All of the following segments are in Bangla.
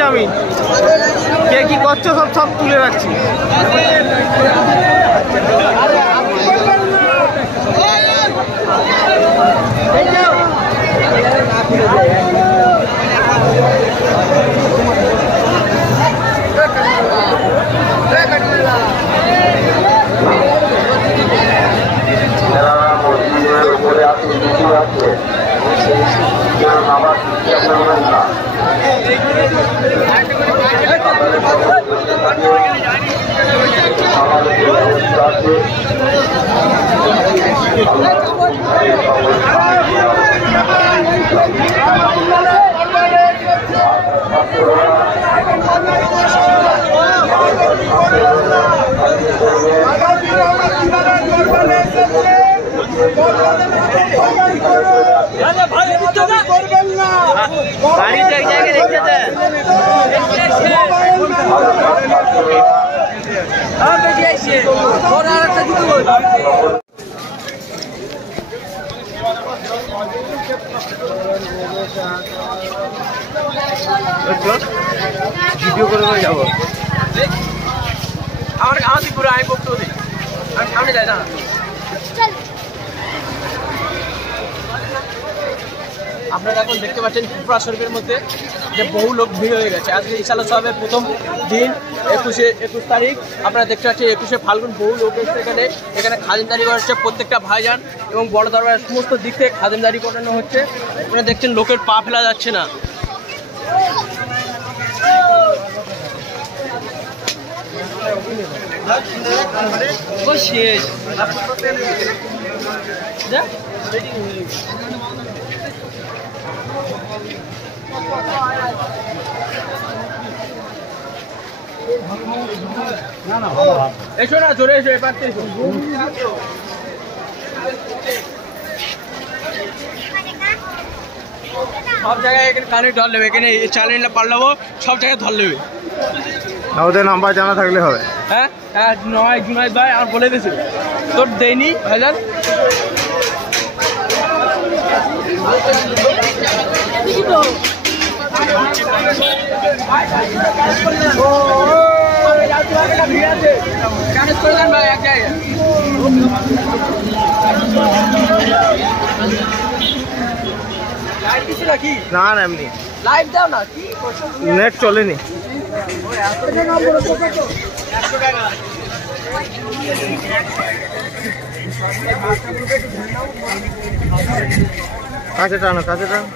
আমি কে কি করছো সব তুলে রাখছি। ভিডিও করে যাবো আমার পুরো আমি বক্তব্য দিই আমি সামনে যাই না। আপনারা এখন দেখতে পাচ্ছেন ত্রিপুরা শরীফের মধ্যে যে বহু লোক ভিড় হয়ে গেছে। আজকে ইনশাআল্লাহ সাহেবের প্রথম দিন 21 তারিখ। আপনারা দেখতে পাচ্ছেন 21শে ফাল্গুন বহু লোক এসে এখানে খাদিমদারি করা হচ্ছে। প্রত্যেকটা ভাইজান এবং বড় দরবারের সমস্ত দিক থেকে খাদিমদারি করানো হচ্ছে। আপনারা দেখছেন লোকের পা ফেলা যাচ্ছে না। শেষ এসো না, জোরে এসো, এবার এসো। সব জায়গায় এখানে কানে ধর নেবে, এখানে চ্যালেঞ্জটা পাল্টাবো, সব জায়গায় ধর নেবে। ওদের নাম্বার জানা থাকলে হবে। হ্যাঁ হ্যাঁ, নয় জুনাইদ ভাই আর বলে দিয়েছে তোর দেয়নি ভাইজান। না না এমনি লাইভ দাও না, নেট চলেনি। কাছে টানো, কাছে টানো।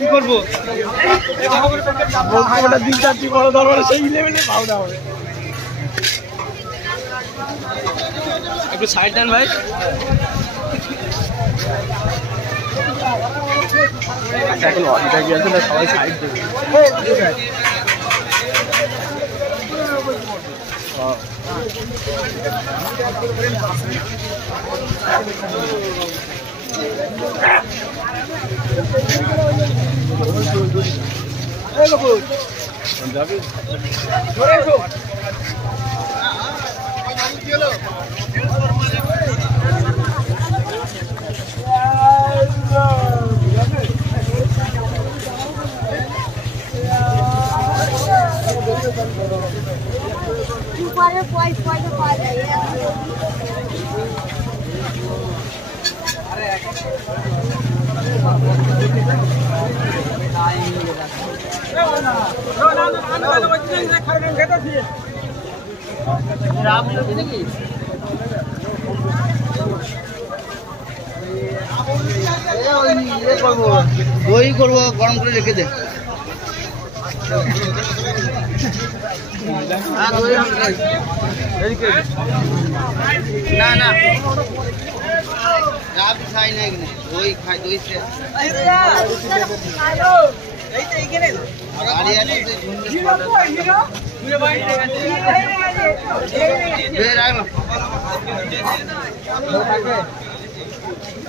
কি করবো দিন চারটি বড় দরবারে সেই লেভেলে ভাবনা হবে। একটু সাইড দেন ভাই। এখন অডিটা গিয়েছে না, সবাই সাইড দেবে। দই করবো, গরম করে রেখে দে। না না খাই না, দই খাই, দই সে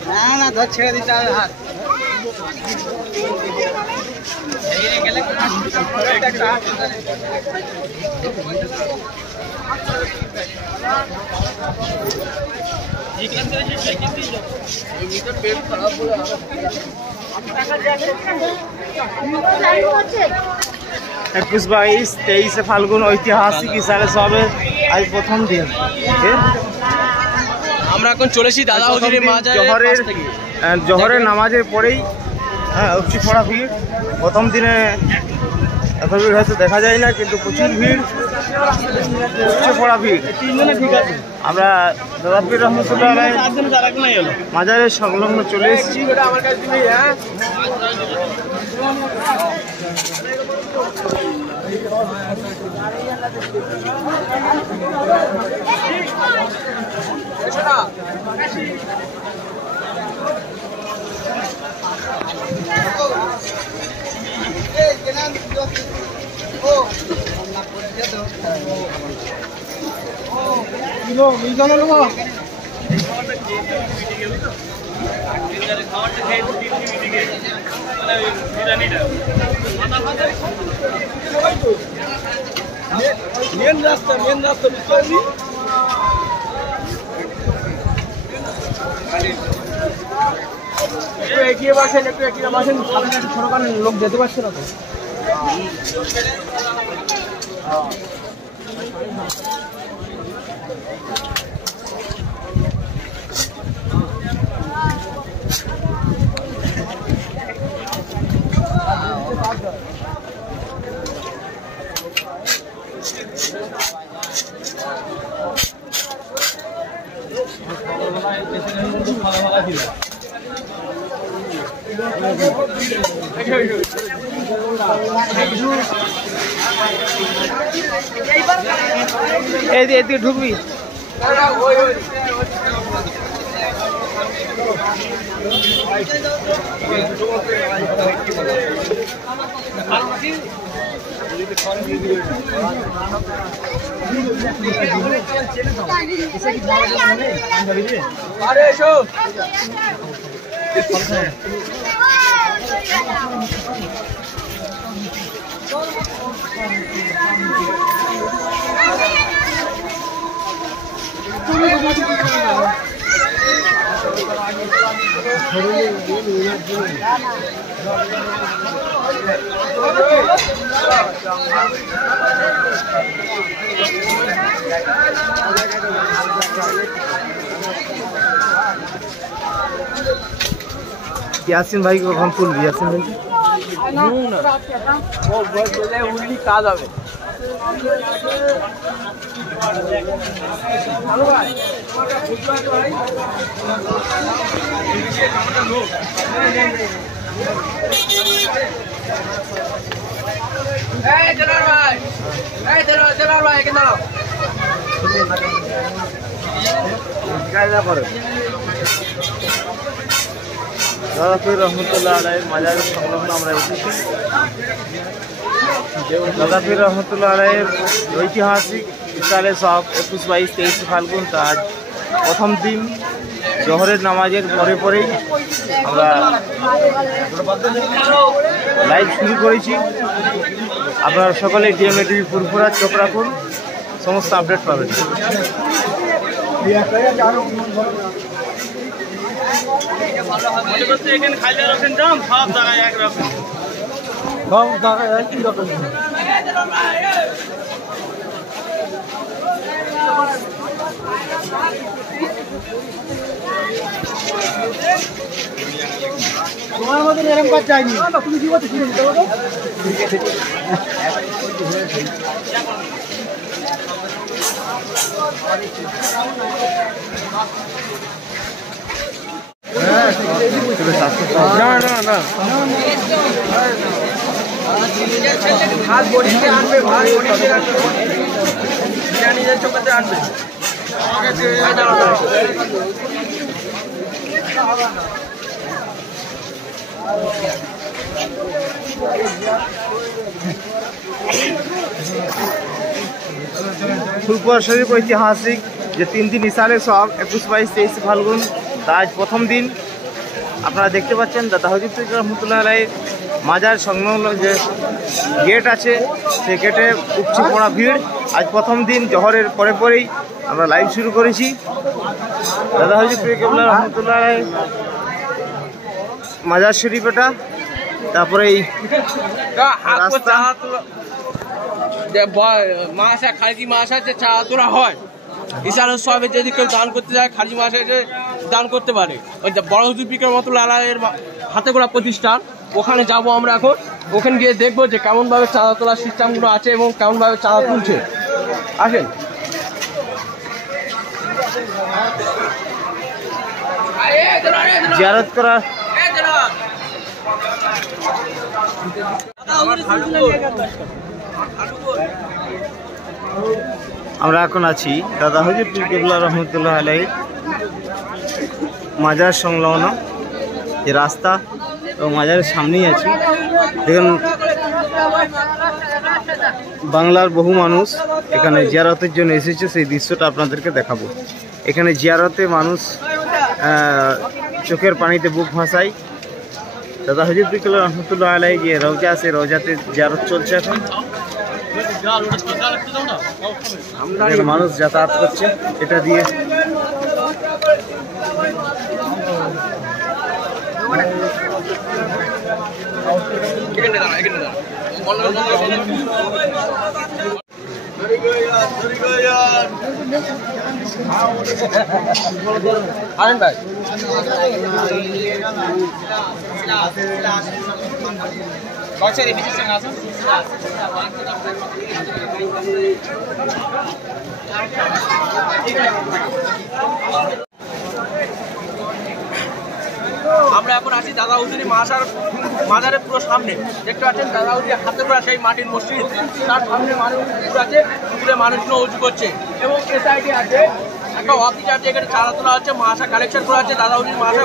না না, ধর ছেড়ে দিতে হবে হাত। একুশ 22 23 ফাল্গুন ঐতিহাসিক ইসালে সবে আজ প্রথম দিন। আমরা এখন চলেছি দাদা হুজুরের জোহরের নামাজের পরেই উপচি পড়া ভিড়। প্রথম দিনে এত ভিড় হয়তো দেখা যায় না, কিন্তু প্রচুর ভিড়, উপচে পড়া ভিড়। আমরা দাদা পীর রহমতুল্লাহ মাজারের সংলগ্ন চলে এসেছি। এগিয়ে বসেন, একটু এগিয়ে বসেন, ছোটখাটো লোক যেতে পারছে না তো। এদিকে ঢুকবি। আরে এসো ইয়াসিন ভাই কখন তুলবি? ইয়াসিন ভাই উল্লি কাজ হবে। দাদা পীর রহমতুল্লাহ আলাইহির মাজারের সংলগ্ন আমরা এসেছি। দাদা পীর রহমতুল্লাহ আলাইহির ঐতিহাসিক ইসালে সব 21, 22, 23 ফাল্গুন। তা আজ প্রথম দিন জোহরের নামাজের পরেই আমরা লাইভ শুরু করেছি। আপনারা সকলে ডিএমএ টিভি ফুরফুরা চোখ রাখুন, সমস্ত আপডেট পাবেন। এখানে খাইলে রাখেন দাম সব জায়গায় একরকম, সব জায়গায় একই রকম। তোমার মতন এরকম কাজ চাইনি। তুমি কি বলছো? না ভাত বড়িতে আনবে, ভাত বড়িতে আনবে, নিজের চোখে আনবে। ফুলপুরা শরীফ ঐতিহাসিক যে 3 দিন ইসালে সব 21, 22, 23 ফাল্গুন। তা আজ প্রথম দিন। আপনারা দেখতে পাচ্ছেন দাদা হুজুর রহমতুল্লাহ আলাইহির মাজার সংলগ্ন যে গেট আছে সেই গেটে উপচে পড়া ভিড়। আজ প্রথম দিন, জহরের পরে পরেই আমরা লাইভ শুরু করেছি। দাদা হজি পীর কেবলা রহমতুল্লাহ আলাইহি মাজার শরীফ এটা, তারপরে এই রাস্তা মাসা খারিজি মাসা যে চা তোলা হয় ঈশান উৎসবে যদি কেউ দান করতে যায় খারিজি মাসে দান করতে পারে। ওই বড় হুজুর পীর রহমতুল্লাহ আলাইহির হাতে গড়া প্রতিষ্ঠান, ওখানে যাব আমরা এখন। ওখানে গিয়ে দেখবো যে কেমনভাবে চাঁদা তোলার সিস্টেমগুলো আছে এবং কেমনভাবে চাঁদা তুলছে। আসেন। জিয়ারত করা আমরা এখন আছি দাদা হজি পীর কেবলা রহমতুল্লাহ আলাইহি মাজার সংলগ্ন যে রাস্তা এবং মাজারের সামনেই আছি। দেখুন বাংলার বহু মানুষ এখানে জিয়ারতের জন্য এসেছে, সেই দৃশ্যটা আপনাদেরকে দেখাবো। এখানে জিয়ারতে মানুষ চোখের পানিতে বুক ভাসায়। দাদা হজি পীর কেবলা রহমতুল্লাহ আলাইহি যে রওজা আছে, রওজাতে জিয়ারত চলছে এখন। মানুষ যাতায়াত করছে এটা দিয়ে। আরেন ভাই আমরা এখন আছি দাদা হুজুরি মাজারের পুরো সামনে। দেখতে পাচ্ছেন দাদা হুজুরি হাতে করা সেই মাটির মসজিদ, তার সামনে মানুষ পুকুর আছে, পুকুরে মানুষগুলো উঁচু করছে এবং এ সাইডে আছে একটা অফিস আছে, এখানে চাঁদা তোলা হচ্ছে, মাসা কালেকশন করা হচ্ছে। দাদা হুজুরি মাসা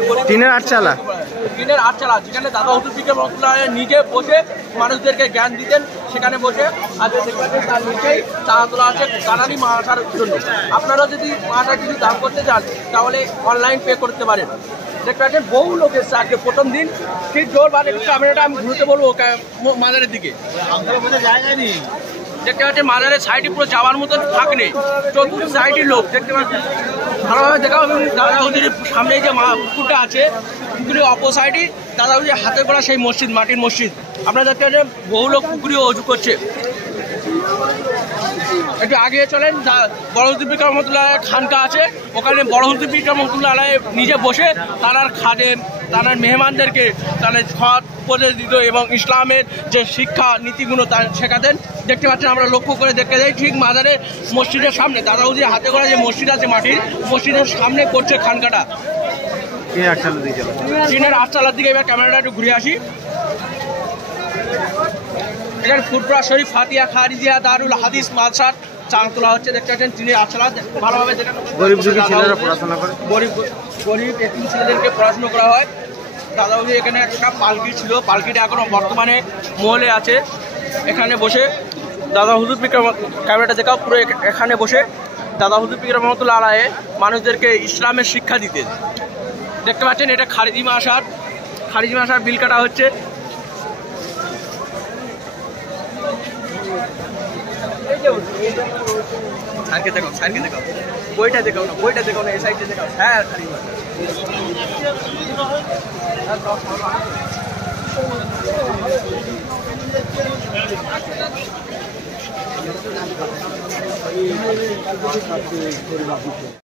টিনের আটচালা যেখানে দাদা হুজুর পীর রহমতুল্লাহ আলাইহি নিজে বসে মানুষদেরকে জ্ঞান দিতেন, সেখানে বসে আজকে তার নিচেই চাঁদা তোলা আছে কানারি মাসার জন্য। আপনারা যদি মাসা যদি দান করতে চান তাহলে অনলাইন পে করতে পারেন। দেখতে পাচ্ছেন বহু লোক এসছে আজকে প্রথম দিন। ঠিক জোর বাদে ক্যামেরাটা আমি ঘুরতে বলবো মাজারের দিকে। দেখতে পাচ্ছেন মাজারের সাইডে পুরো যাওয়ার মতন ফাঁক নেই, চতুর্থ সাইডের লোক দেখতে পাচ্ছেন। ভালোভাবে দেখা দাদা হুজুরের সামনে যে পুকুরটা আছে, পুকুরের অপর সাইডে দাদা হুজুরের হাতে করা সেই মসজিদ, মাটির মসজিদ। আপনারা দেখতে পাচ্ছেন বহু লোক পুকুরে অজু করছে। একটু আগে চলেন, বড় হুজুর পীর রহমতুল্লাহ খানকা আছে, ওখানে বড় হুজুর পীর রহমতুল্লাহ আলাইহি নিজে বসে তার খাদেম, তার মেহমানদেরকে তাদের সৎ উপদেশ দিত এবং ইসলামের যে শিক্ষা নীতিগুলো তা শেখাতেন। দেখতে পাচ্ছেন আমরা লক্ষ্য করে দেখতে যাই, ঠিক মাজারে মসজিদের সামনে দাদা হুজুরের হাতে করা যে মসজিদ আছে মাটির, মসজিদের সামনে করছে খানকাটা। চীনের আটচালার দিকে এবার ক্যামেরাটা একটু ঘুরে আসি। এখানে ফুটবল শরীফ, ফাতিয়া, খারিজিয়া, দারুল হাদিস মাদ্রাসা চাঁদা তোলা হচ্ছে। দেখতে পাচ্ছেন চীনের আটচালা ভালোভাবে গরিব ছেলেরা পড়াশোনা করে, গরিব এতিম ছেলেদেরকে পড়াশোনা করা হয়। দাদা হুজুর এখানে একটা পালকি ছিল, পালকিটা এখনো বর্তমানে মহলে আছে। এখানে বসে দাদা হুজুর পীর, ক্যামেরাটা দেখাও, পুরো এখানে বসে দাদা হুজুর পীর রহমতুল্লাহ আলাইহি মানুষদেরকে ইসলামের শিক্ষা দিতেন। দেখতে পাচ্ছেন এটা খারিজি মাসার বিল কাটা হচ্ছে। স্যারকে দেখাও, বইটা দেখাও না, এই সাইডে দেখাও। হ্যাঁ খারিজি